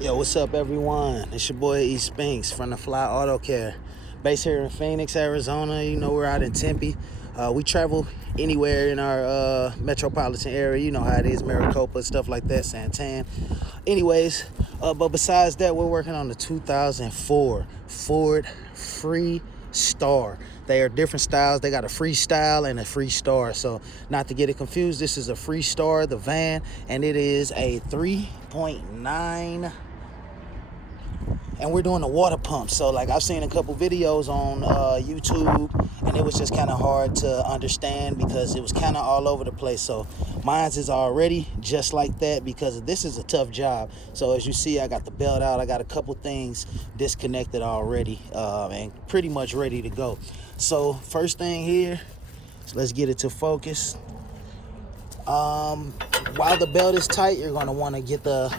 Yo, what's up, everyone? It's your boy E Spinks from the Fly Auto Care. Based here in Phoenix, Arizona. You know, we're out in Tempe. We travel anywhere in our metropolitan area. You know how it is, Maricopa, stuff like that, Santan. Anyways, but besides that, we're working on the 2004 Ford Freestar. They are different styles. They got a Freestyle and a Freestar. So not to get it confused, this is a Freestar, the van, and it is a 3.9, and we're doing a water pump. So like I've seen a couple videos on YouTube, and it was just kind of hard to understand because it was kind of all over the place. So mine's is already just like that because this is a tough job. So as you see, I got the belt out. I got a couple things disconnected already and pretty much ready to go. So first thing here, so let's get it to focus. While the belt is tight, you're going to want to get the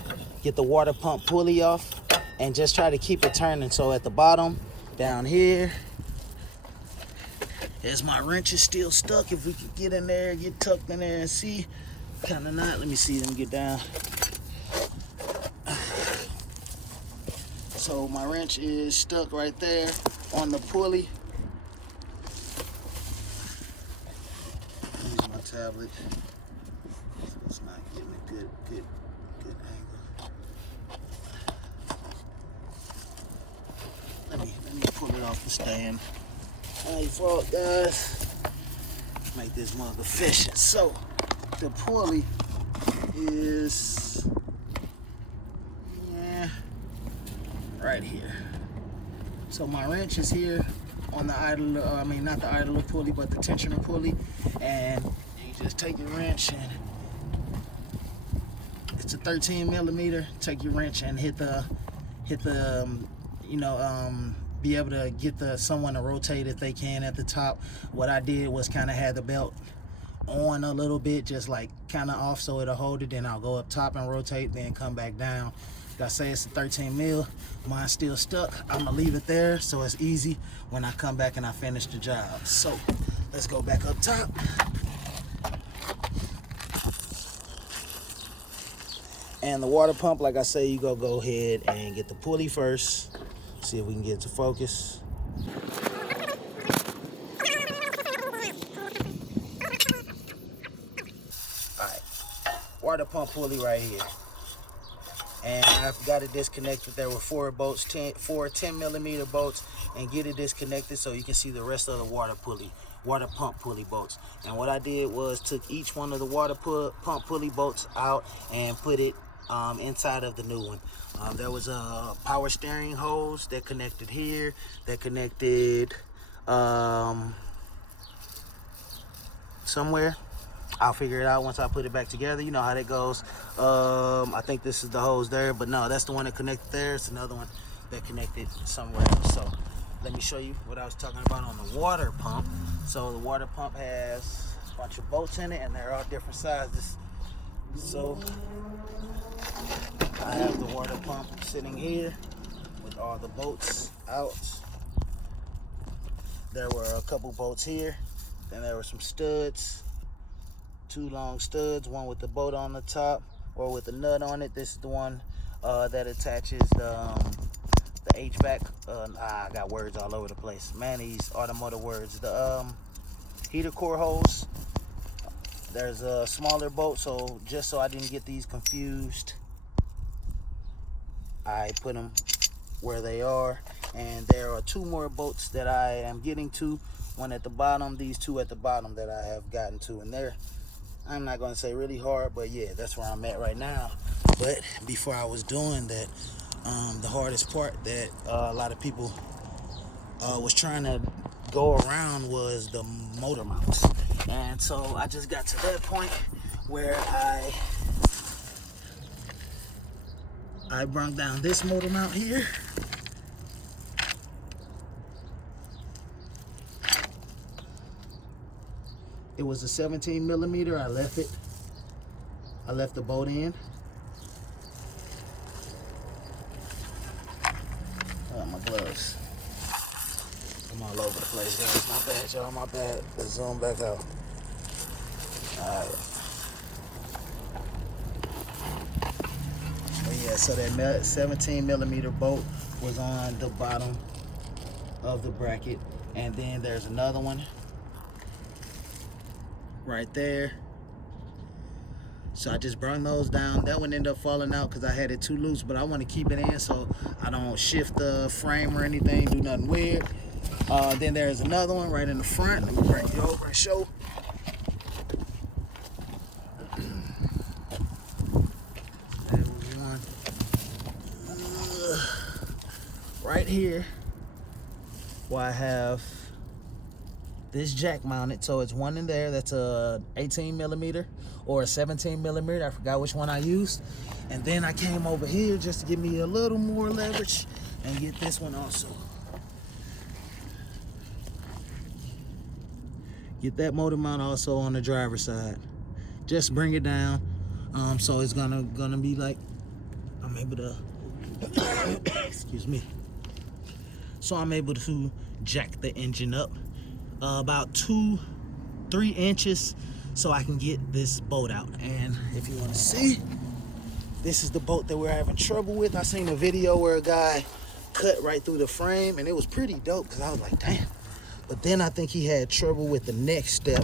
water pump pulley off and just try to keep it turning. So at the bottom down here, as my wrench is still stuck, if we could get in there, get tucked in there and see, kind of not. Let me see them get down. So my wrench is stuck right there on the pulley. Use my tablet. So it's not getting a good angle. Let me pull it off the stand. Not your fault, guys. Make this mother efficient. So the pulley is right here. So my wrench is here on the idler. Not the idler pulley, but the tensioner pulley. And you just take your wrench, and it's a 13 millimeter. Take your wrench and hit the be able to get someone to rotate if they can at the top. What I did was kind of had the belt on a little bit, just like kind of off so it'll hold it. Then I'll go up top and rotate, then come back down. Like I say, it's a 13 mil. Mine's still stuck. I'm gonna leave it there so it's easy when I come back and I finish the job. So let's go back up top. And the water pump, like I say, you go ahead and get the pulley first. See if we can get it to focus. Alright, water pump pulley right here. And I've got it disconnected. There were four 10 millimeter bolts, and get it disconnected so you can see the rest of the water pump pulley bolts. And what I did was took each one of the water pump pulley bolts out and put it inside of the new one. There was a power steering hose that connected here, that connected somewhere. I'll figure it out once I put it back together. You know how that goes. I think this is the hose there, but no, that's the one that connected there. It's another one that connected somewhere else. So let me show you what I was talking about on the water pump. So the water pump has a bunch of bolts in it, and they're all different sizes. So I have the water pump sitting here with all the bolts out. There were a couple bolts here. Then there were some studs, 2 long studs, one with the bolt on the top or with the nut on it. This is the one that attaches the HVAC. I got words all over the place. Man, these automotive words. The heater core hose. There's a smaller bolt, so just so I didn't get these confused, I put them where they are. And there are 2 more bolts that I am getting to. One at the bottom, these 2 at the bottom that I have gotten to. And they're, I'm not going to say really hard, but yeah, that's where I'm at right now. But before I was doing that, the hardest part that a lot of people was trying to go around was the motor mounts. And so I just got to that point where I brought down this motor mount here. It was a 17 millimeter. I left the bolt in. Oh, my gloves. I'm all over the place, guys. My bad, y'all. My bad. Let's zoom back out. Alright. But yeah, Yeah, so that 17 millimeter bolt was on the bottom of the bracket, and then there's another one right there. So I just brung those down. That one ended up falling out because I had it too loose, but I want to keep it in so I don't shift the frame or anything, do nothing weird. Then there's another one right in the front. Let me bring you over and show. Right here where I have this jack mounted, so it's one in there that's a 18 millimeter or a 17 millimeter. I forgot which one I used. And then I came over here just to give me a little more leverage and get this one also. Get that motor mount also on the driver's side. Just bring it down. So it's gonna be like I'm able to excuse me. So I'm able to jack the engine up about 2-3 inches so I can get this bolt out. And if you want to see, this is the bolt that we're having trouble with. I seen a video where a guy cut right through the frame, and it was pretty dope because I was like, damn. But then I think he had trouble with the next step,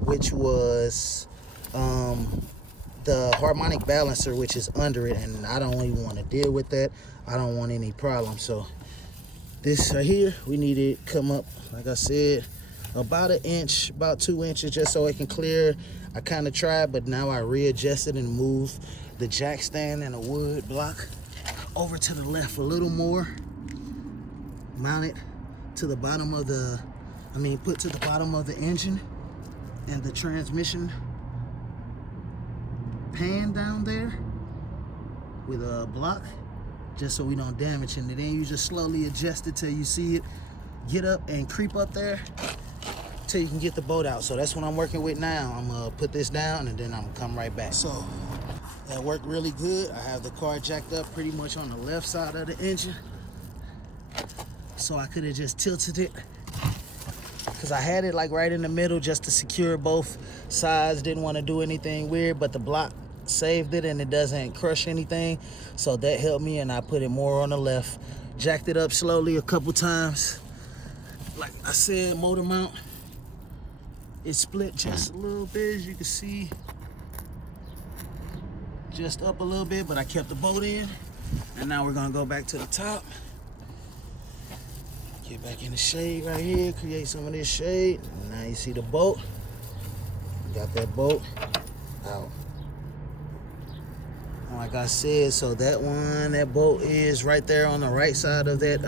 which was the harmonic balancer, which is under it, and I don't even want to deal with that. I don't want any problems. So this right here, we need it come up, like I said, about 1 inch, about 2 inches, just so it can clear. I kind of tried, but now I readjusted and moved the jack stand and the wood block over to the left a little more. Mount it to the bottom of the, put to the bottom of the engine and the transmission pan down there with a block, just so we don't damage it. And then you just slowly adjust it till you see it get up and creep up there till you can get the bolt out. So that's what I'm working with now. I'm gonna put this down and then I'm gonna come right back. So that worked really good. I have the car jacked up pretty much on the left side of the engine, so I could have just tilted it because I had it like right in the middle just to secure both sides. Didn't want to do anything weird, but the block saved it and it doesn't crush anything, so that helped me. And I put it more on the left, jacked it up slowly a couple times. Like I said, motor mount, it split just a little bit, as you can see, just up a little bit, but I kept the bolt in. And now we're gonna go back to the top, get back in the shade right here, create some of this shade. Now you see the bolt, got that bolt out. Like I said, so that bolt is right there on the right side of that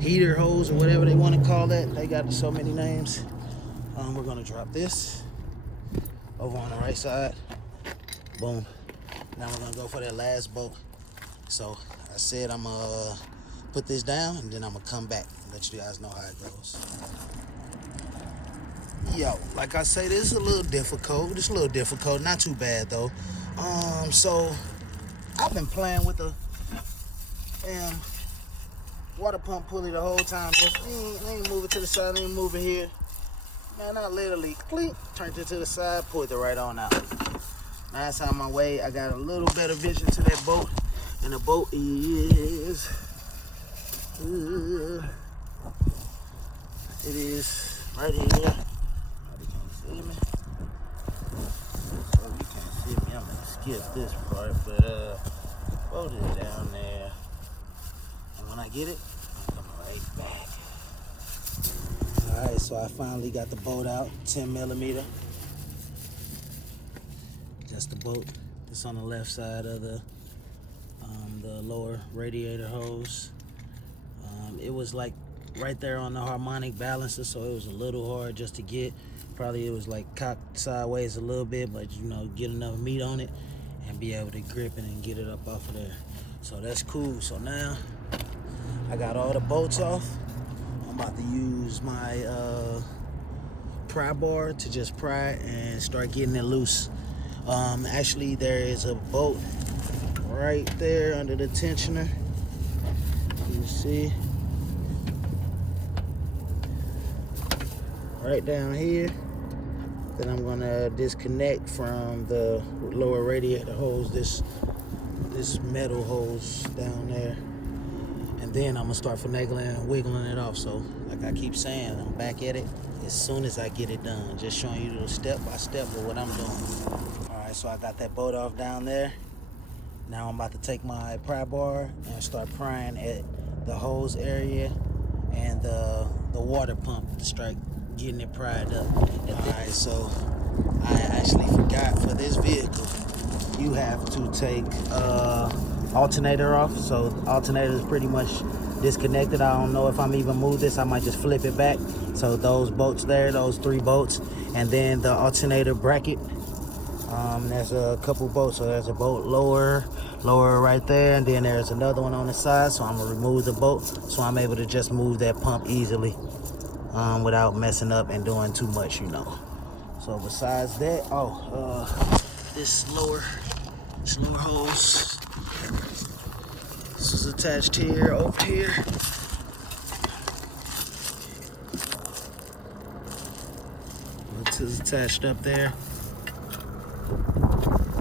heater hose or whatever they want to call that. They got so many names. We're gonna drop this over on the right side. Boom. Now we're gonna go for that last bolt. So I said I'm gonna put this down and then I'm gonna come back and let you guys know how it goes. Yo, like I say, this is a little difficult. It's a little difficult, not too bad though. So I've been playing with the water pump pulley the whole time. Just ain't move it to the side, ain't move it here. Man, I literally turned it to the side, pulled it right on out. Now that's how my way. I got a little better vision to that boat, and the boat is it is right here. You can't see me. Oh, you can't see me. I'm gonna skip this part, but boat is down there. And when I get it, I'm coming right back. Alright, so I finally got the bolt out, 10 millimeter. Just the bolt. It's on the left side of the lower radiator hose. It was like right there on the harmonic balancer, so it was a little hard just to get. Probably it was like cocked sideways a little bit, but you know, get enough meat on it and be able to grip it and get it up off of there. So that's cool. So now I got all the bolts off. I'm about to use my pry bar to just pry and start getting it loose. Actually, there is a bolt right there under the tensioner. You see? Right down here. Then I'm gonna disconnect from the lower radiator hose this this metal hose down there. And then I'm gonna start finagling and wiggling it off. So like I keep saying, I'm back at it as soon as I get it done. Just showing you the step by step of what I'm doing. All right, so I got that bolt off down there. Now I'm about to take my pry bar and start prying at the hose area and the water pump to start getting it pried up. Alright, so I actually forgot, for this vehicle you have to take alternator off. So alternator is pretty much disconnected. I don't know if I'm even move this. I might just flip it back. So those bolts there, those 3 bolts, and then the alternator bracket. There's a couple bolts. So there's a bolt lower right there, and then there's another one on the side. So I'm gonna remove the bolt so I'm able to just move that pump easily without messing up and doing too much, you know. So besides that, this lower hose, this is attached here, over here. This is attached up there.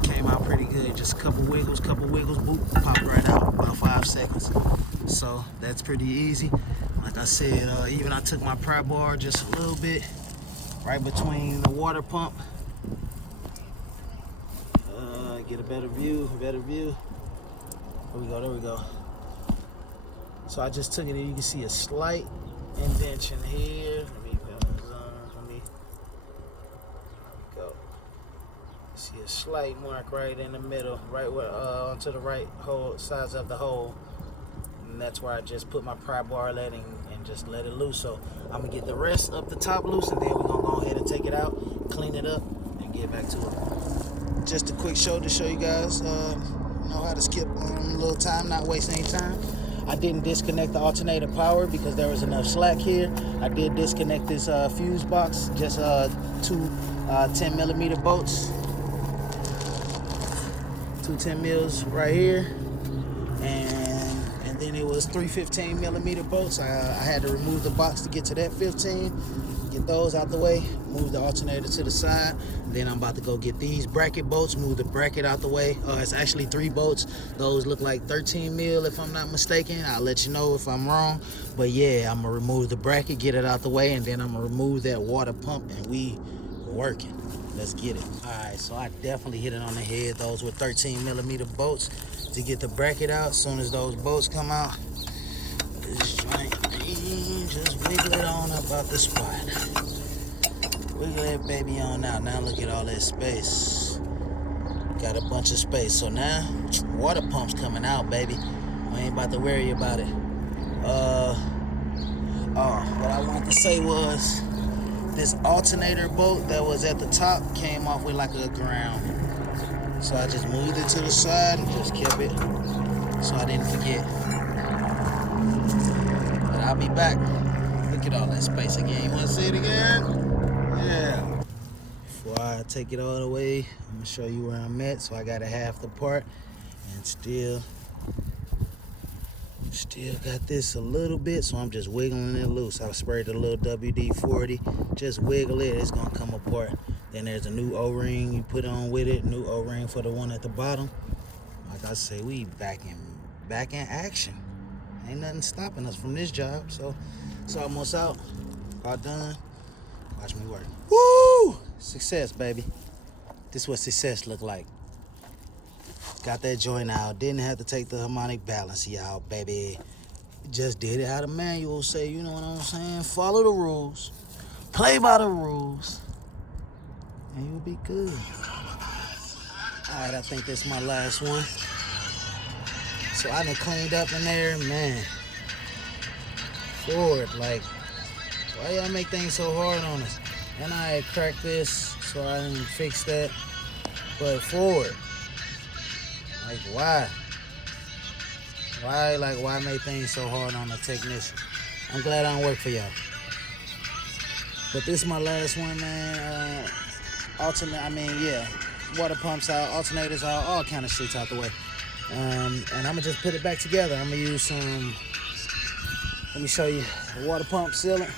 Came out pretty good. Just a couple wiggles, boop, popped right out, about 5 seconds. So that's pretty easy. Like I said, even I took my pry bar just a little bit right between the water pump. Get a better view. There we go. So I just took it and you can see a slight indentation here. Let me go. See a slight mark right in the middle, right where onto the right sides of the hole. And that's where I just put my pry bar and just let it loose. So I'm gonna get the rest up the top loose, and then we're gonna go ahead and take it out, clean it up, and get back to it. Just a quick show to show you guys know how to skip a little time, not waste any time. I didn't disconnect the alternator power because there was enough slack here. I did disconnect this fuse box, just 2 10mm bolts, 2 10 mils right here, and then it was 3 15mm bolts. I had to remove the box to get to that 15, get those out the way, move the alternator to the side. Then I'm about to go get these bracket bolts, move the bracket out the way. It's actually 3 bolts. Those look like 13 mil if I'm not mistaken. I'll let you know if I'm wrong. But yeah, I'm gonna remove the bracket, get it out the way, and then I'm gonna remove that water pump, and we working. Let's get it. All right, so I definitely hit it on the head. Those were 13mm bolts to get the bracket out. As soon as those bolts come out, this joint, just wiggle it on up out the spot. Wiggle that baby on out. Now look at all that space. Got a bunch of space. So now, water pump's coming out, baby. I ain't about to worry about it. What I wanted to say was, this alternator bolt that was at the top came off with like a ground. So I just moved it to the side and just kept it so I didn't forget. But I'll be back. Look at all that space again. You wanna see it again? Yeah. Before I take it all the way, I'm gonna show you where I'm at. So I got a half the part, and still got this a little bit, so I'm just wiggling it loose. I sprayed a little WD-40, just wiggle it, it's gonna come apart. Then there's a new O-ring you put on with it, new O-ring for the one at the bottom. Like I say, we back in action. Ain't nothing stopping us from this job. So it's almost out, all done. Watch me work. Woo! Success, baby. This is what success look like. Got that joint out. Didn't have to take the harmonic balancing out, baby. Just did it how the manual say, you know what I'm saying? Follow the rules. Play by the rules. And you'll be good. Alright, I think this is my last one. So I done cleaned up in there, man. Forward, like, why y'all make things so hard on us? And I had cracked this, so I didn't fix that. But forward. Like, why? Why make things so hard on the technician? I'm glad I don't work for y'all. But this is my last one, man. Water pumps out, alternators out, all kind of shit's out the way. And I'm gonna just put it back together. I'm gonna use some, let me show you, the water pump sealant.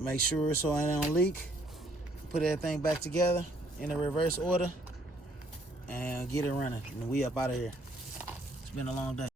make sure so it don't leak. Put everything back together in the reverse order and get it running. And we up out of here. It's been a long day.